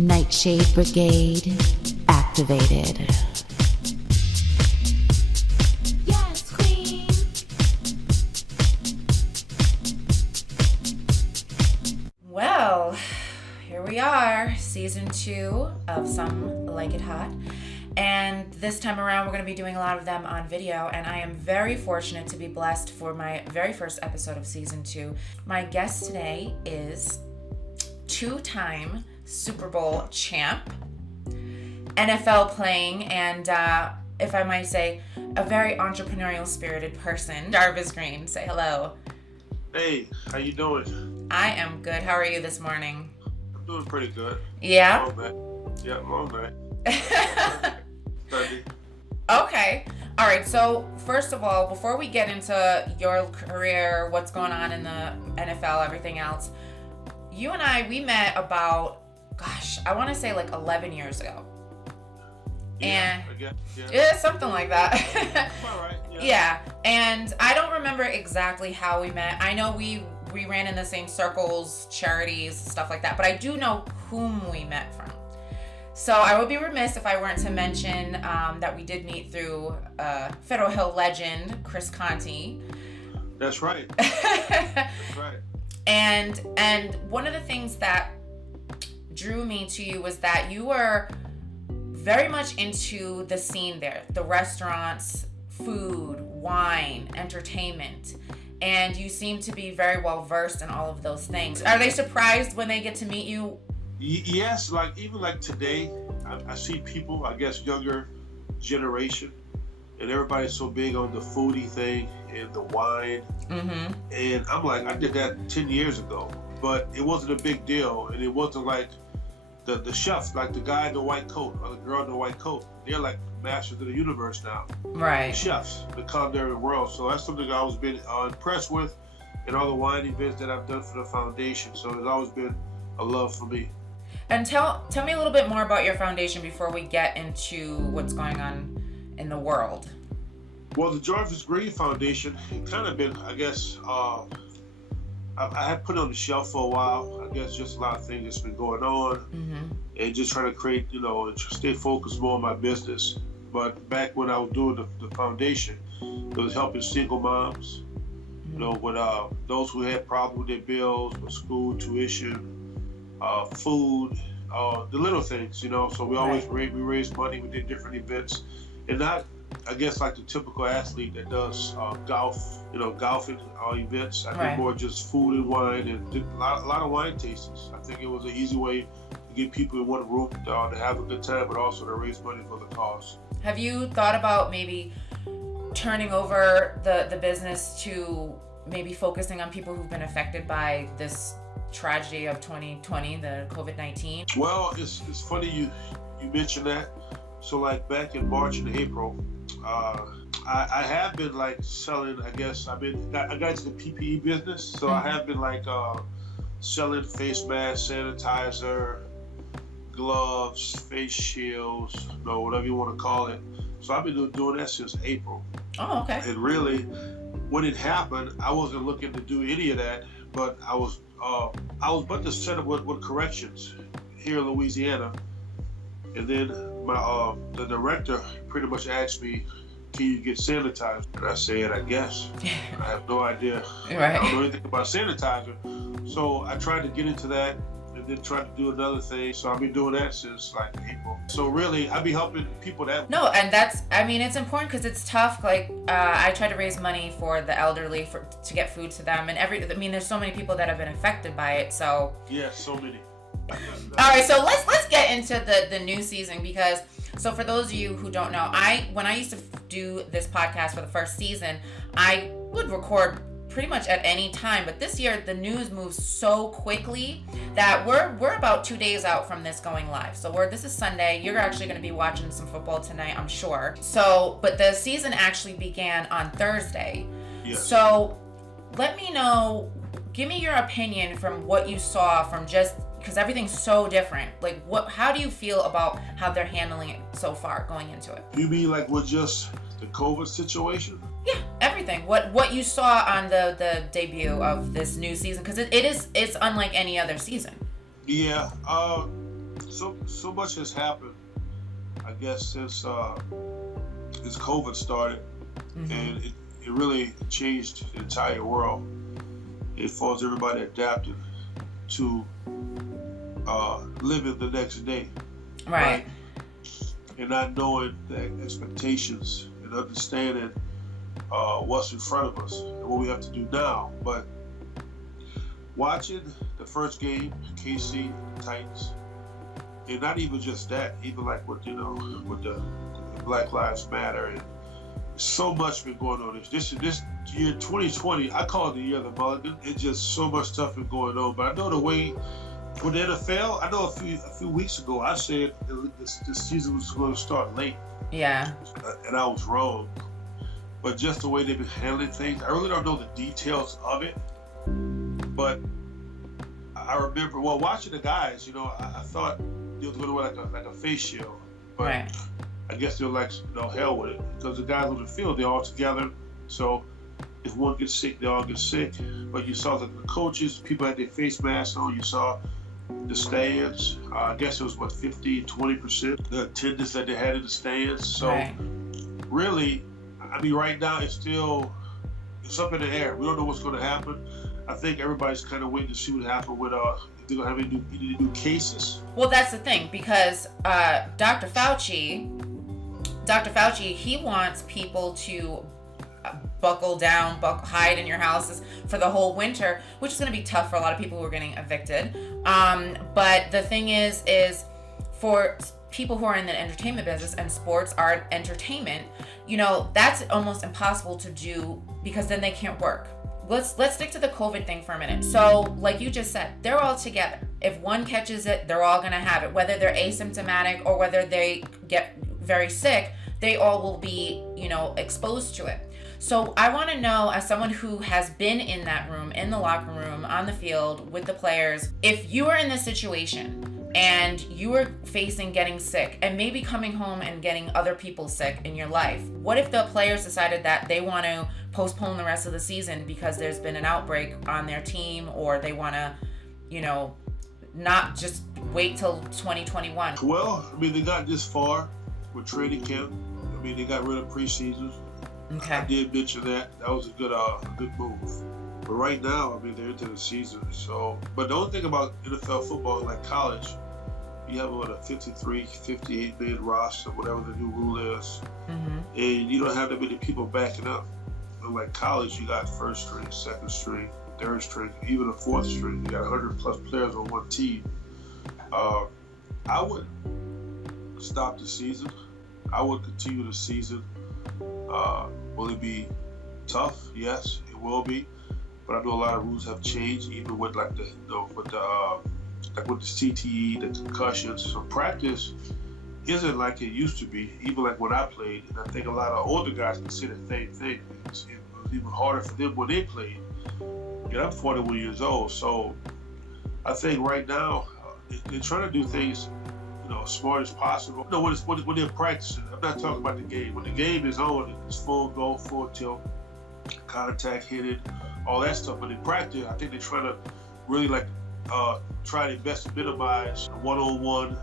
NiteShade Brigade activated. Yes, queen. Well, here we are, season 2 of Some Like It Hot. And this time around, we're going to be doing a lot of them on video. And I am very fortunate to be blessed for my very first episode of season 2. My guest today is 2-time Super Bowl champ, NFL playing, and if I might say, a very entrepreneurial spirited person, Jarvis Green. Say hello. Hey, how you doing? I am good. How are you this morning? I'm doing pretty good. Yeah? Long night. Okay. All right. So first of all, before we get into your career, what's going on in the NFL, everything else, you and I, we met about, I want to say like 11 years ago. Yeah, yeah, something like that. All right. Yeah. And I don't remember exactly how we met. I know we ran in the same circles, charities, stuff like that. But I do know whom we met from. So I would be remiss if I weren't to mention that we did meet through Federal Hill legend, Chris Conti. That's right. That's right. And one of the things that drew me to you was that you were very much into the scene there, the restaurants, food, wine, entertainment, and you seem to be very well versed in all of those things. Are they surprised when they get to meet you? Yes, even today, I see people, I guess younger generation, and everybody's so big on the foodie thing and the wine. Mm-hmm. And I'm like, I did that 10 years ago, but it wasn't a big deal, and it wasn't like the chefs, like the guy in the white coat or the girl in the white coat, they're like masters of the universe now. Right. The chefs, the culinary world. So that's something I always been impressed with in all the wine events that I've done for the foundation. So it's always been a love for me. And tell me a little bit more about your foundation before we get into what's going on in the world. Well, the Jarvis Green Foundation, it kind of been, I guess, I had put it on the shelf for a while. I guess just a lot of things that's been going on, mm-hmm. and just trying to create, stay focused more on my business. But back when I was doing the foundation, it was helping single moms, mm-hmm. With those who had problems with their bills, with school tuition, food, the little things, So we always we raised money. We did different events, and not, I guess, like the typical athlete that does golf, golfing events. I did more just food and wine, and did a lot of wine tastings. I think it was an easy way to get people in one room to have a good time, but also to raise money for the cause. Have you thought about maybe turning over the business to maybe focusing on people who've been affected by this tragedy of 2020, the COVID-19? Well, it's funny you mentioned that. So like back in March and April, I have been selling, I guess, I got into the PPE business. So mm-hmm. I have been selling face masks, sanitizer, gloves, face shields, whatever you want to call it. So I've been doing that since April. Oh, okay. And really, when it happened, I wasn't looking to do any of that, but I was about to set up with corrections here in Louisiana. And then the director pretty much asked me, can you get sanitizer? And I said, I guess. I have no idea. Right. I don't know anything about sanitizer. So I tried to get into that and then tried to do another thing. So I've been doing that since April. So really, I've been helping people that. No, and it's important because it's tough. I try to raise money for the elderly to get food to them. And there's so many people that have been affected by it. So. Yeah, so many. All right, so let's get into the new season because so for those of you who don't know, when I used to do this podcast for the first season, I would record pretty much at any time, but this year the news moves so quickly that we're about 2 days out from this going live. So this is Sunday. You're actually going to be watching some football tonight, I'm sure. So, but the season actually began on Thursday. Yes. So let me know, give me your opinion from what you saw from just because everything's so different. How do you feel about how they're handling it so far going into it? You mean with just the COVID situation? Yeah, everything. What you saw on the debut of this new season, because it's unlike any other season. Yeah. So much has happened, I guess, since COVID started, and it really changed the entire world. It forced everybody adapted to living the next day, Right. and not knowing the expectations and understanding what's in front of us and what we have to do now. But watching the first game, KC Titans, and not even just that, even like with the Black Lives Matter, and so much been going on. This year 2020, I call it the year of the mulligan. It's just so much stuff been going on. But I know the way with the NFL, I know a few weeks ago I said the season was going to start late. Yeah. And I was wrong. But just the way they've been handling things, I really don't know the details of it. But I remember, watching the guys, I thought they was going to wear like a face shield. But Right. I guess they're like, hell with it. Because the guys on the field, they're all together. So if one gets sick, they all get sick. But you saw that the coaches, people had their face masks on. You saw the stands. I guess it was, 20%, the attendance that they had in the stands. So Right. really, I mean, right now it's up in the air. We don't know what's going to happen. I think everybody's kind of waiting to see what happens with if they're going to have any new cases. Well, that's the thing, because Dr. Fauci, he wants people to buckle down, hide in your houses for the whole winter, which is going to be tough for a lot of people who are getting evicted. But the thing is for people who are in the entertainment business, and sports are entertainment, that's almost impossible to do, because then they can't work. Let's stick to the COVID thing for a minute. So, like you just said, they're all together. If one catches it, they're all going to have it. Whether they're asymptomatic or whether they get very sick, they all will be, exposed to it. So I want to know, as someone who has been in that room, in the locker room, on the field, with the players, if you are in this situation and you are facing getting sick and maybe coming home and getting other people sick in your life, what if the players decided that they want to postpone the rest of the season because there's been an outbreak on their team, or they want to, not just wait till 2021? Well, I mean, they got this far with training camp. I mean, they got rid of preseason. Okay. I did mention that. That was a good move. But right now, I mean, they're into the season. So, but the only thing about NFL football, like college, you have a 53, 58 man roster, whatever the new rule is, and you don't have that many people backing up. But like college, you got first string, second string, third string, even a fourth string. You got 100 plus players on one team. I would stop the season. I would continue the season. Will it be tough? Yes, it will be. But I know a lot of rules have changed, even with like with the CTE, the concussions. So practice isn't like it used to be, even like when I played. And I think a lot of older guys can say the same thing. It was even harder for them when they played. I'm 41 years old, so I think right now they're trying to do things, as smart as possible. When they're practicing, I'm not talking about the game. When the game is on, it's full go, full tilt, contact, hitting, all that stuff. But in practice, I think they're trying to really try their best to minimize one-on-one.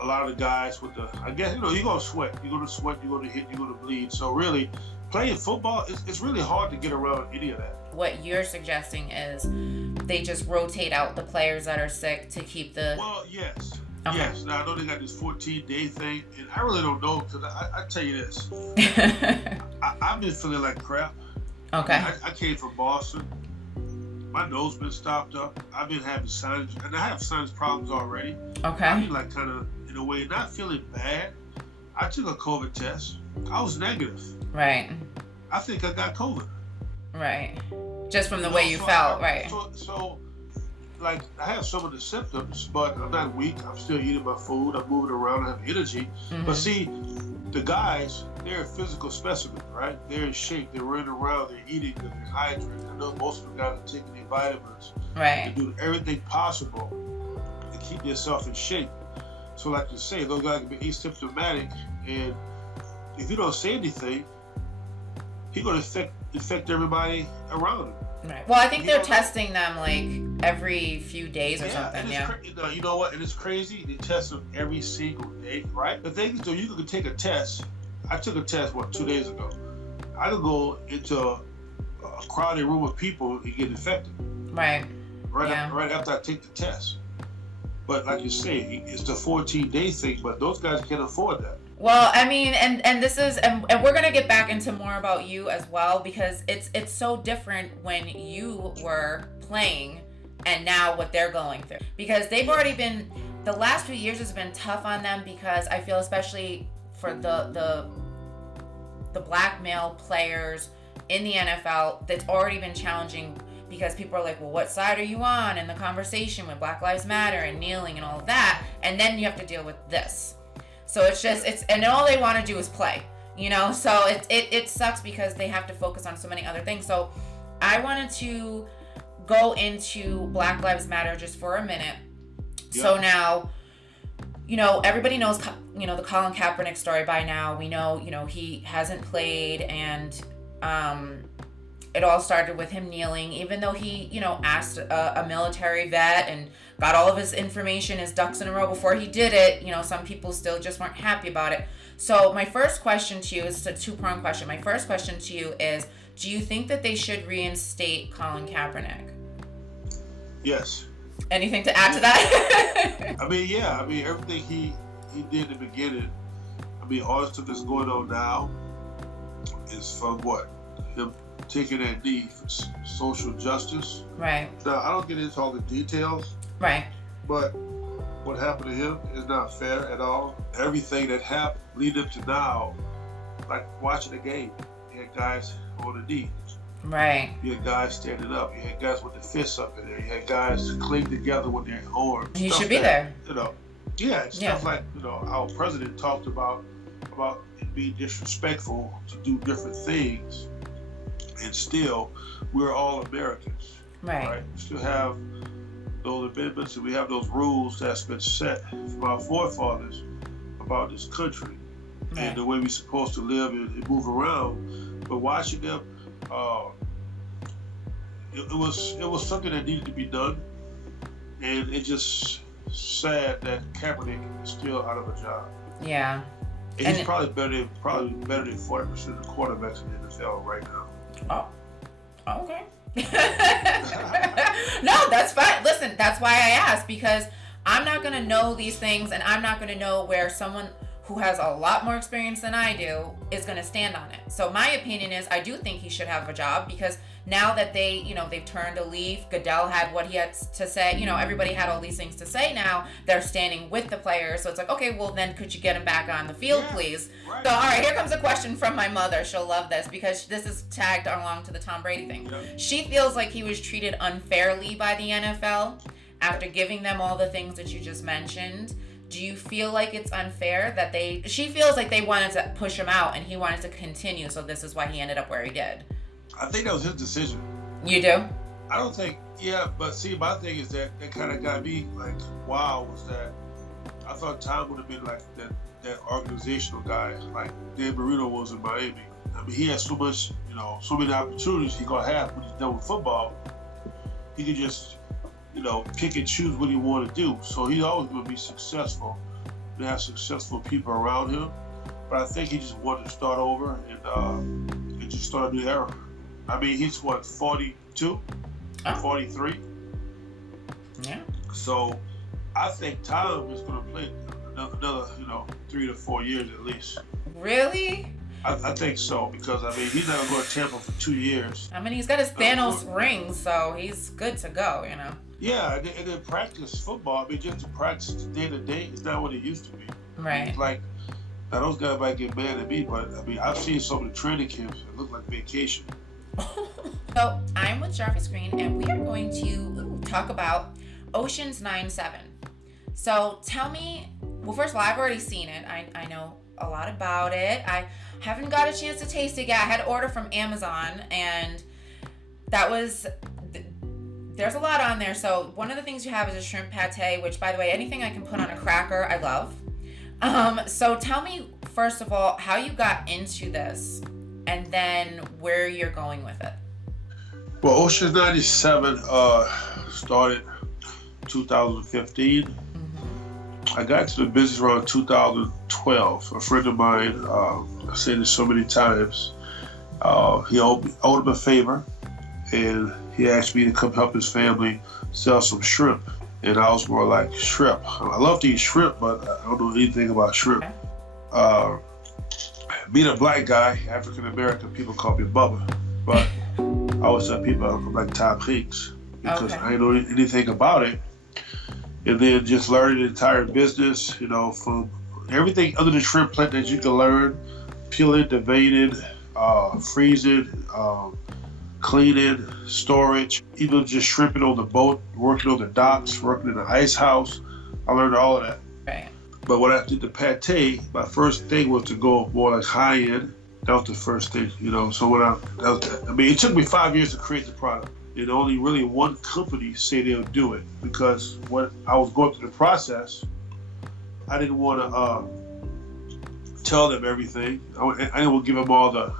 A lot of the guys with I guess, you're going to sweat. You're going to sweat, you're going to hit, you're going to bleed. So really, playing football, it's really hard to get around any of that. What you're suggesting is they just rotate out the players that are sick to keep the... Well, yes. Okay. Yes. Now, I know they got this 14-day thing, and I really don't know, because I tell you this. I've been feeling like crap. Okay. I came from Boston. My nose been stopped up. I've been having sinus, and I have sinus problems already. Okay. I've been kind of, in a way, not feeling bad. I took a COVID test. I was negative. Right. I think I got COVID. Right. Just from the way you felt, right. So, I have some of the symptoms, but I'm not weak. I'm still eating my food. I'm moving around. I have energy. But see, the guys, they're a physical specimen, right? They're in shape. They're running around. They're eating. They're hydrated. I know most of the guys are taking their vitamins. Right. They do everything possible to keep themselves in shape. So like you say, those guys can be asymptomatic, and if you don't say anything, he's going to infect everybody around him. Right. Well, I think You they're don't know. testing them like every few days or something. And Yeah. you know what? And it's crazy. They test them every single day, right? The thing is, though, you could take a test. I took a test 2 days ago. I could go into a crowded room of people and get infected. Right. Right after I take the test. But like you say, it's the 14-day thing. But those guys can't afford that. Well, I mean, and this is, and we're gonna get back into more about you as well, because it's so different when you were playing and now what they're going through, because they've already been, the last few years has been tough on them, because I feel especially for the black male players in the NFL, that's already been challenging, because people are like, well, what side are you on in the conversation with Black Lives Matter and kneeling and all of that, and then you have to deal with this. So and all they want to do is play, you know? So it sucks because they have to focus on so many other things. So I wanted to go into Black Lives Matter just for a minute. Yeah. So now, you know, everybody knows, you know, the Colin Kaepernick story by now. We know, you know, he hasn't played, and it all started with him kneeling, even though he, you know, asked a military vet and got all of his information, his ducks in a row before he did it. You know, some people still just weren't happy about it. So my first question to you is a two-pronged question. My first question to you is, do you think that they should reinstate Colin Kaepernick? Yes. Anything to add to that? I mean, yeah. I mean, everything he did in the beginning. I mean, all the stuff that's going on now is from what? Him taking that knee for social justice. Right. Now, I don't get into all the details. Right. But what happened to him is not fair at all. Everything that happened leading up to now, like watching the game, you had guys on the knee. Right. You had guys standing up. You had guys with their fists up in there. You had guys clinging together with their arms. You should be there. You know, stuff like, you know, our president talked about it being disrespectful to do different things, and still, we're all Americans. Right. We still have those amendments, and we have those rules that's been set from our forefathers about this country, right, and the way we're supposed to live and move around. But watching them, it was something that needed to be done, and it's just sad that Kaepernick is still out of a job. Yeah. And he's probably better than 40% of the quarterbacks in the NFL right now. Oh, okay. No, that's fine. Listen, that's why I asked, because I'm not going to know these things, and I'm not going to know where someone who has a lot more experience than I do is going to stand on it. So my opinion is, I do think he should have a job, because now that they've turned a leaf, Goodell had what he had to say, everybody had all these things to say now, they're standing with the players. So it's like, okay, well then could you get him back on the field, please? Right. So all right, here comes a question from my mother. She'll love this, because this is tagged along to the Tom Brady thing. Yeah. She feels like he was treated unfairly by the NFL after giving them all the things that you just mentioned. Do you feel like it's unfair that she feels like they wanted to push him out and he wanted to continue, so this is why he ended up where he did? I think that was his decision. You do? I don't think, but see, my thing is that kind of got me like, wow, was that, I thought Tom would have been like that organizational guy, like Dan Marino was in Miami. I mean, he has so much, so many opportunities he's going to have when he's done with football. He could just, pick and choose what he wanted to do. So he's always going to be successful and have successful people around him. But I think he just wanted to start over and just start a new era. I mean, he's 42, 43? Yeah. So I think Tom is going to play another 3 to 4 years at least. Really? I think so, because, I mean, he's not going to go to Tampa for 2 years. I mean, he's got his Thanos ring, so he's good to go, Yeah, and then practice football. I mean, just to practice day to day, it's not what it used to be. Right. It's like, now those guys might get mad at me, but, I mean, I've seen some of the training camps that look like vacation. So, I'm with Jarvis Green, and we are going to talk about Ocean's 9-7. So, tell me, well, first of all, I've already seen it. I know a lot about it. I haven't got a chance to taste it yet. I had to order from Amazon, and there's a lot on there. So one of the things you have is a shrimp pate, which, by the way, anything I can put on a cracker, I love. So tell me, first of all, how you got into this, and then where you're going with it. Well, Ocean's 97 started 2015. I got into the business around 2012. A friend of mine, I said this so many times, he owed him a favor, and he asked me to come help his family sell some shrimp. And I was more like, shrimp? I love to eat shrimp, but I don't know anything about shrimp. Being a black guy, African American, people call me Bubba, but I always tell people I'm like Tom Hanks because I didn't know anything about it. And then just learning the entire business, you know, from everything other than shrimp plant that you can learn, peeling, deveining, freezing, cleaning, storage, even just shrimping on the boat, working on the docks, working in the ice house. I learned all of that. Right. But when I did the pate, my first thing was to go more like high end. That was the first thing, you know. So it took me 5 years to create the product. And only really one company say they'll do it, because when I was going through the process, I didn't want to tell them everything. I didn't want to give them all the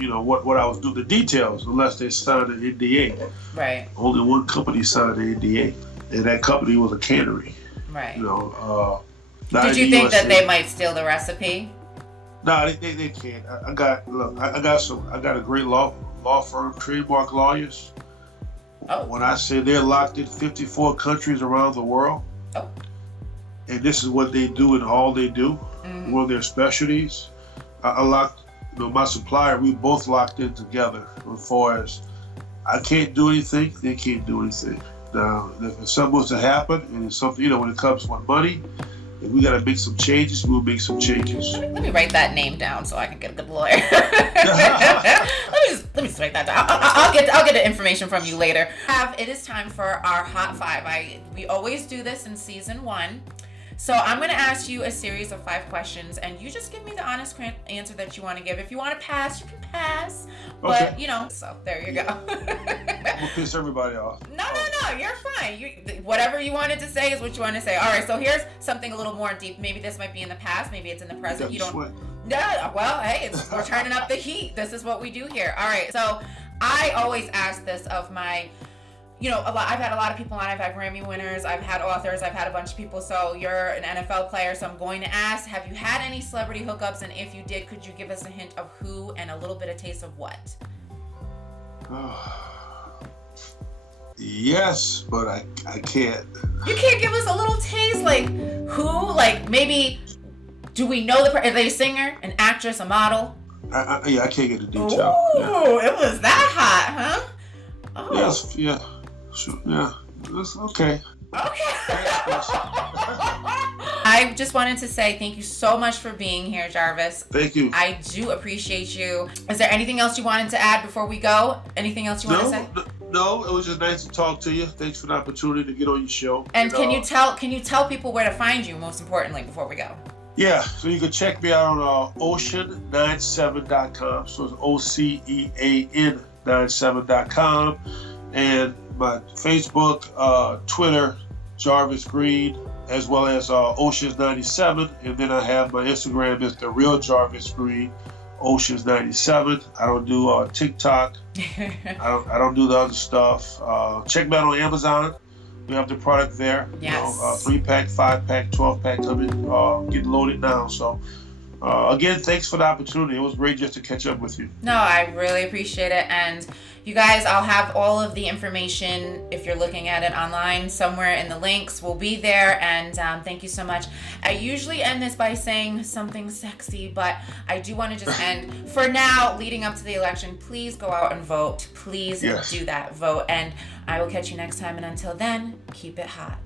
you know what I was doing, the details, unless they signed an NDA. Right. Only one company signed an NDA, and that company was a cannery. Right. You know. Did you think that they might steal the recipe? No, they can't. I got a great law firm, trademark lawyers. Oh. When I say they're locked in 54 countries around the world, and this is what they do and all they do, one of their specialties. I locked, you know, my supplier, we both locked in together as far as I can't do anything, they can't do anything. Now, if something was to happen, and it's something, you know, when it comes to money, if we gotta make some changes, we'll make some changes. Let me write that name down so I can get a good lawyer. let me just write that down. I'll get the information from you later. It is time for our Hot 5. We always do this in season 1. So I'm going to ask you a series of 5 questions, and you just give me the honest answer that you want to give. If you want to pass, you can pass. But, you know, so there you go. We'll piss everybody off. No, you're fine. Whatever you wanted to say is what you want to say. All right, so here's something a little more deep. Maybe this might be in the past. Maybe it's in the present. You don't. No, well, hey, we're turning up the heat. This is what we do here. All right, so I always ask this of my... You know, I've had a lot of people on. I've had Grammy winners. I've had authors. I've had a bunch of people. So you're an NFL player. So I'm going to ask, have you had any celebrity hookups? And if you did, could you give us a hint of who and a little bit of taste of what? Yes, but I can't. You can't give us a little taste? Like who? Like maybe, do we know are they a singer, an actress, a model? I can't get the detail. Ooh, it was that hot, huh? Oh. Yes, yeah. Sure, yeah, that's okay. I just wanted to say thank you so much for being here, Jarvis. Thank you. I do appreciate you. Is there anything else you wanted to add before we go? Anything else you want to say? No, it was just nice to talk to you. Thanks for the opportunity to get on your show. And can you tell people where to find you, most importantly, before we go? Yeah, so you can check me out on ocean97.com. So it's OCEAN97.com. And my Facebook, Twitter, Jarvis Green, as well as Oceans 97. And then I have my Instagram is the real Jarvis Green, Oceans 97. I don't do TikTok. I don't do the other stuff. Check me out on Amazon. We have the product there. Yes. 3-pack, 5-pack, 12-pack coming, getting loaded now. So again, thanks for the opportunity. It was great just to catch up with you. No, I really appreciate it. And you guys, I'll have all of the information, if you're looking at it online, somewhere in the links will be there. And thank you so much. I usually end this by saying something sexy, but I do want to just end, for now, leading up to the election, please go out and vote. Please do that. Vote. And I will catch you next time. And until then, keep it hot.